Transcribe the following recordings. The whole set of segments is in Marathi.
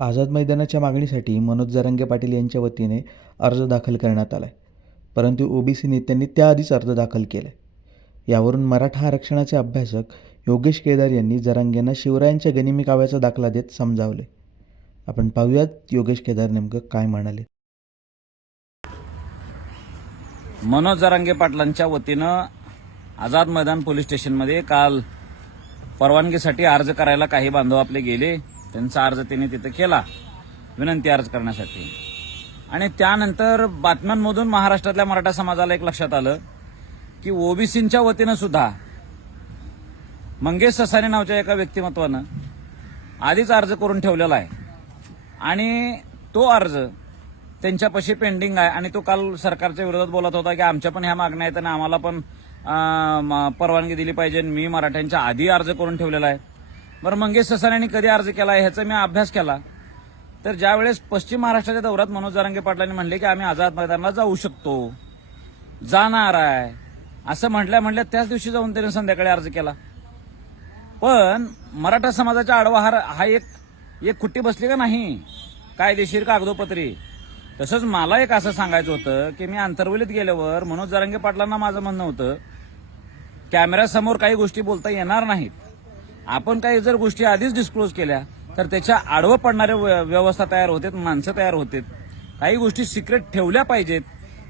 आझाद मैदानाच्या मागणीसाठी मनोज जरांगे पाटील यांच्या वतीने अर्ज दाखल करण्यात आला आहे. परंतु ओबीसी नेत्यांनी त्याआधीच अर्ज दाखल केला. यावरून मराठा आरक्षणाचे अभ्यासक योगेश केदार यांनी जरांगेंना शिवरायांच्या गनिमी काव्याचा दाखला देत समजावले. आपण पाहूयात योगेश केदार नेमकं काय म्हणाले. मनोज जरांगे पाटलांच्या वतीनं आझाद मैदान पोलीस स्टेशनमध्ये काल परवानगीसाठी अर्ज करायला काही बांधव आपले गेले. त्यांचा अर्ज त्यांनी तिथे केला विनंती अर्ज करण्यासाठी. आणि त्यानंतर बातम्यांमधून महाराष्ट्रातल्या मराठा समाजाला एक लक्षात आलं की ओबीसींच्या वतीनं सुद्धा मंगेश ससाने नावाच्या एका व्यक्तिमत्वानं आधीच अर्ज करून ठेवलेला आहे आणि तो अर्ज त्यांच्यापाशी पेंडिंग आहे. आणि तो काल सरकारच्या विरोधात बोलत होता की आमच्या पण ह्या मागण्या आहेत आणि आम्हाला पण परवानगी दिली पाहिजे. मी मराठ्यांच्या आधी अर्ज करून ठेवलेला आहे. बरं, मंगेश ससानेंनी कधी अर्ज केला आहे ह्याचा मी अभ्यास केला. तर ज्यावेळेस पश्चिम महाराष्ट्राच्या दौऱ्यात मनोज जरांगे पाटलांनी म्हणले की आम्ही आझाद मैदानाला जाऊ शकतो, जाणार आहे असं म्हटल्या त्याच दिवशी जाऊन त्यांनी संध्याकाळी अर्ज केला. पण मराठा समाजाच्या आडवा हा एक खुट्टी बसली का नाही कायदेशीर कागदोपत्री. तसंच मला एक असं सांगायचं होतं की मी अंतर्वलीत गेल्यावर मनोज जरांगे पाटलांना माझं म्हणणं होतं कॅमेऱ्यासमोर काही गोष्टी बोलता येणार नाहीत. आपण काही जर गोष्टी आधीच डिस्क्लोज केल्या तर त्याच्या आडवं पडणाऱ्या व्यवस्था तयार होतात, माणसं तयार होतात. काही गोष्टी सिक्रेट ठेवल्या पाहिजेत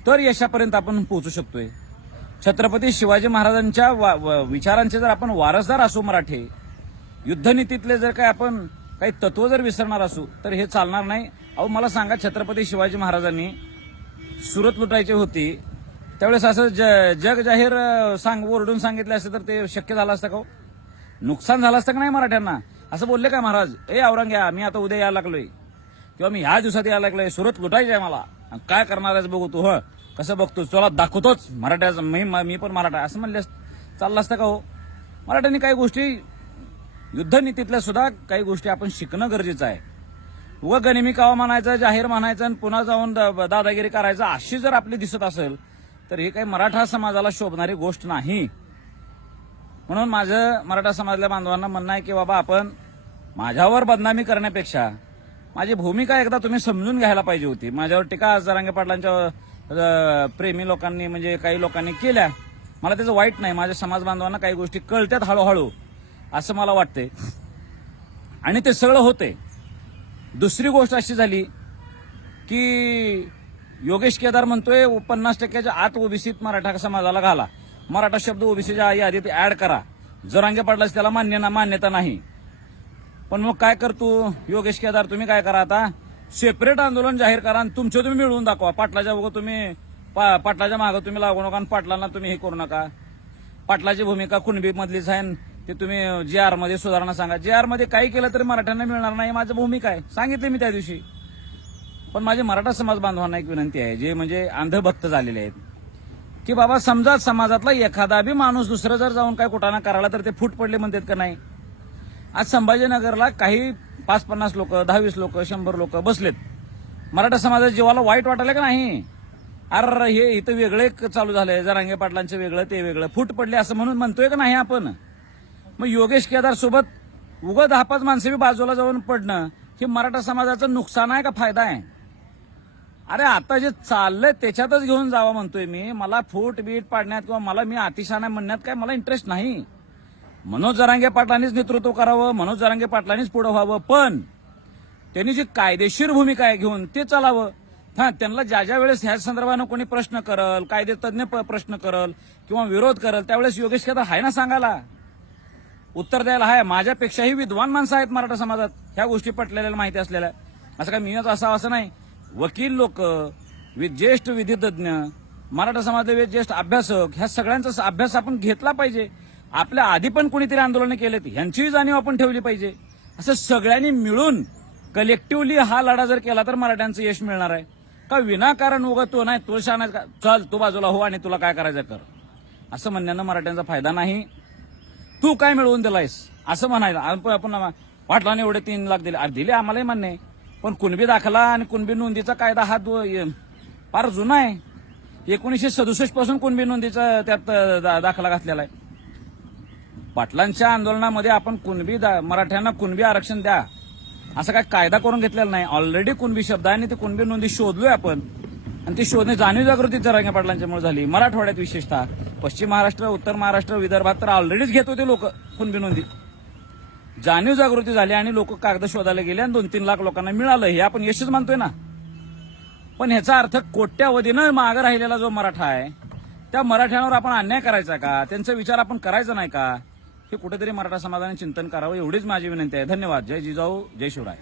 तर यशापर्यंत आपण पोहोचू शकतोय. छत्रपती शिवाजी महाराजांच्या विचारांचे जर आपण वारसदार असू, मराठे युद्धनीतीतले जर आपण काही तत्व जर विसरणार असू तर हे चालणार नाही. अहो मला सांगा, छत्रपती शिवाजी महाराजांनी सुरत लुटायची होती त्यावेळेस असं जग जाहीर ओरडून सांगितलं असतं तर ते शक्य झालं असतं का हो? नुकसान झालं असतं का नाही मराठ्यांना? असं बोलले का महाराज, औरंग्या मी आता उद्या यायला लागलोय किंवा मी ह्या दिवसात यायला लागलोय, सुरत लुटायची आहे मला, काय करणार आहेस बघू तू, कसं बघतो चला दाखवतोच मराठ्याचं मी पण मराठा असं म्हणले चाललं असतं का हो? मराठ्यांनी काही गोष्टी युद्धनीतीतल्या सुद्धा काही गोष्टी आपण शिकणं गरजेचं आहे. उगा गनिमी कावा म्हणायचं, जाहीर म्हणायचं आणि पुन्हा जाऊन दादागिरी करायचं अशी जर आपली दिसत असेल तर ही काही मराठा समाजाला शोभणारी गोष्ट नाही. म्हणून माझं मराठा समाजातल्या बांधवांना म्हणणं आहे की बाबा आपण माझ्यावर बदनामी करण्यापेक्षा माझी भूमिका एकदा तुम्ही समजून घ्यायला पाहिजे होती. माझ्यावर टीका जरांगे पाटलांच्या प्रेमी लोकांनी म्हणजे काही लोकांनी केल्या, मला त्याचं वाईट नाही. माझ्या समाज बांधवांना काही गोष्टी कळतात हळूहळू असं मला वाटते आणि ते सगळं होते. दुसरी गोष्ट अशी झाली की योगेश केदार म्हणतोय 50% आत ओबीसीत मराठा समाजाला घाला, मराठा शब्द ओबीसीच्या यादीत ऍड करा. जरांगे पाटलाच त्याला मान्यता नाही. पण मग काय करतो योगेश केदार, तुम्ही काय करा आता सेपरेट आंदोलन जाहीर करा आणि तुमचं तुम्ही मिळवून दाखवा. पाटलाच्या बघा तुम्ही पाटलाच्या मागं तुम्ही लागू नका आणि पाटलांना तुम्ही हे करू नका. पाटलाची भूमिका कुणबी मधलीच आहे ते तुम्ही JR मध्ये सुधारणा सांगा. JR मध्ये काही केलं तरी मराठ्यांना मिळणार नाही माझी भूमिका आहे, सांगितले मी त्या दिवशी. पण माझे मराठा समाज बांधवांना एक विनंती आहे जे म्हणजे अंधभक्त झालेले आहेत की बाबा समजा समाजातला एखादा बी माणूस दुसरं जर जाऊन काय कुटाणा करायला तर ते फूट पडले म्हणतात का नाही. आज संभाजीनगरला काही 5-50 लोक, 10-20 लोक, 100 लोक बसलेत. मराठा समाजाच्या जीवाला वाईट वाटायला का नाही? अरे हे इथं वेगळे चालू झालंय, जरांगे पाटलांचं वेगळं ते वेगळं, फूट पडले असं म्हणतोय का नाही आपण? मग योगेश केदार सोबत उगा 10-5 माणसं बी बाजूला जाऊन पडणं हे मराठा समाजाचं नुकसान आहे का फायदा आहे? अरे आता जे चाललंय त्याच्यातच घेऊन जावा म्हणतोय मी. मला फूट बीट पाडण्यात किंवा मी अतिशहाणा म्हणण्यात काय मला इंटरेस्ट नाही. मनोज जरांगे पाटलांनीच नेतृत्व करावं, मनोज जरांगे पाटलांनीच पुढे व्हावं, पण त्यांनी जी कायदेशीर भूमिका आहे घेऊन ते चालावं. त्यांना ज्या वेळेस ह्या संदर्भानं कोणी प्रश्न करल, कायदेतज्ञ प्रश्न करल किंवा विरोध करल त्यावेळेस योगेश केदार आहे ना सांगायला, उत्तर द्यायला आहे. माझ्यापेक्षाही विद्वान माणसं आहेत मराठा समाजात ह्या गोष्टी पटलेल्या माहिती असलेल्या. असं काय मीच असावं असं नाही. वकील लोक, ज्येष्ठ विधितज्ञ, मराठा समाजातले ज्येष्ठ अभ्यासक, ह्या सगळ्यांचा अभ्यास आपण घेतला पाहिजे. आपल्या आधी पण कोणीतरी आंदोलनं केलेत ह्यांचीही जाणीव आपण ठेवली पाहिजे. असं सगळ्यांनी मिळून कलेक्टिव्हली हा लढा जर केला तर मराठ्यांचं यश मिळणार आहे. का विनाकारण उगा तो नाही तो शाना चल तू बाजूला हो आणि तुला काय करायचं कर असं म्हणण्यानं मराठ्यांचा फायदा नाही. तू काय मिळवून दिलायस असं म्हणायला आपण पाटलाने एवढे 3 लाख दिले आम्हालाही मान्य आहे. पण कुणबी दाखला आणि कुणबी नोंदीचा कायदा हा फार जुना आहे. 1967 पासून कुणबी नोंदीचा त्यात दाखला घातलेला आहे. पाटलांच्या आंदोलनामध्ये आपण मराठ्यांना कुणबी आरक्षण द्या असं काय कायदा करून घेतलेला नाही. ऑलरेडी कुणबी शब्द आहे आणि ते कुणबी नोंदी शोधलोय आपण आणि ती शोधणे जाणीव जागृती जरांगे पाटलांच्यामुळे झाली. मराठवाड्यात विशेषतः पश्चिम महाराष्ट्र, उत्तर महाराष्ट्र, विदर्भात तर ऑलरेडीच घेत होते लोक कुणबी नोंदी. जाणीव जागृती झाली आणि लोक कागद शोधायला गेले आणि 2-3 लाख लोकांना मिळालं. हे आपण यशच मानतोय ना. पण ह्याचा अर्थ कोट्यावधीनं मागं राहिलेला जो मराठा आहे त्या मराठ्यांवर आपण अन्याय करायचा का, त्यांचा विचार आपण करायचा नाही का, हे कुठेतरी मराठा समाजाने चिंतन करावं एवढीच माझी विनंती आहे. धन्यवाद. जय जिजाऊ, जय शिवराय.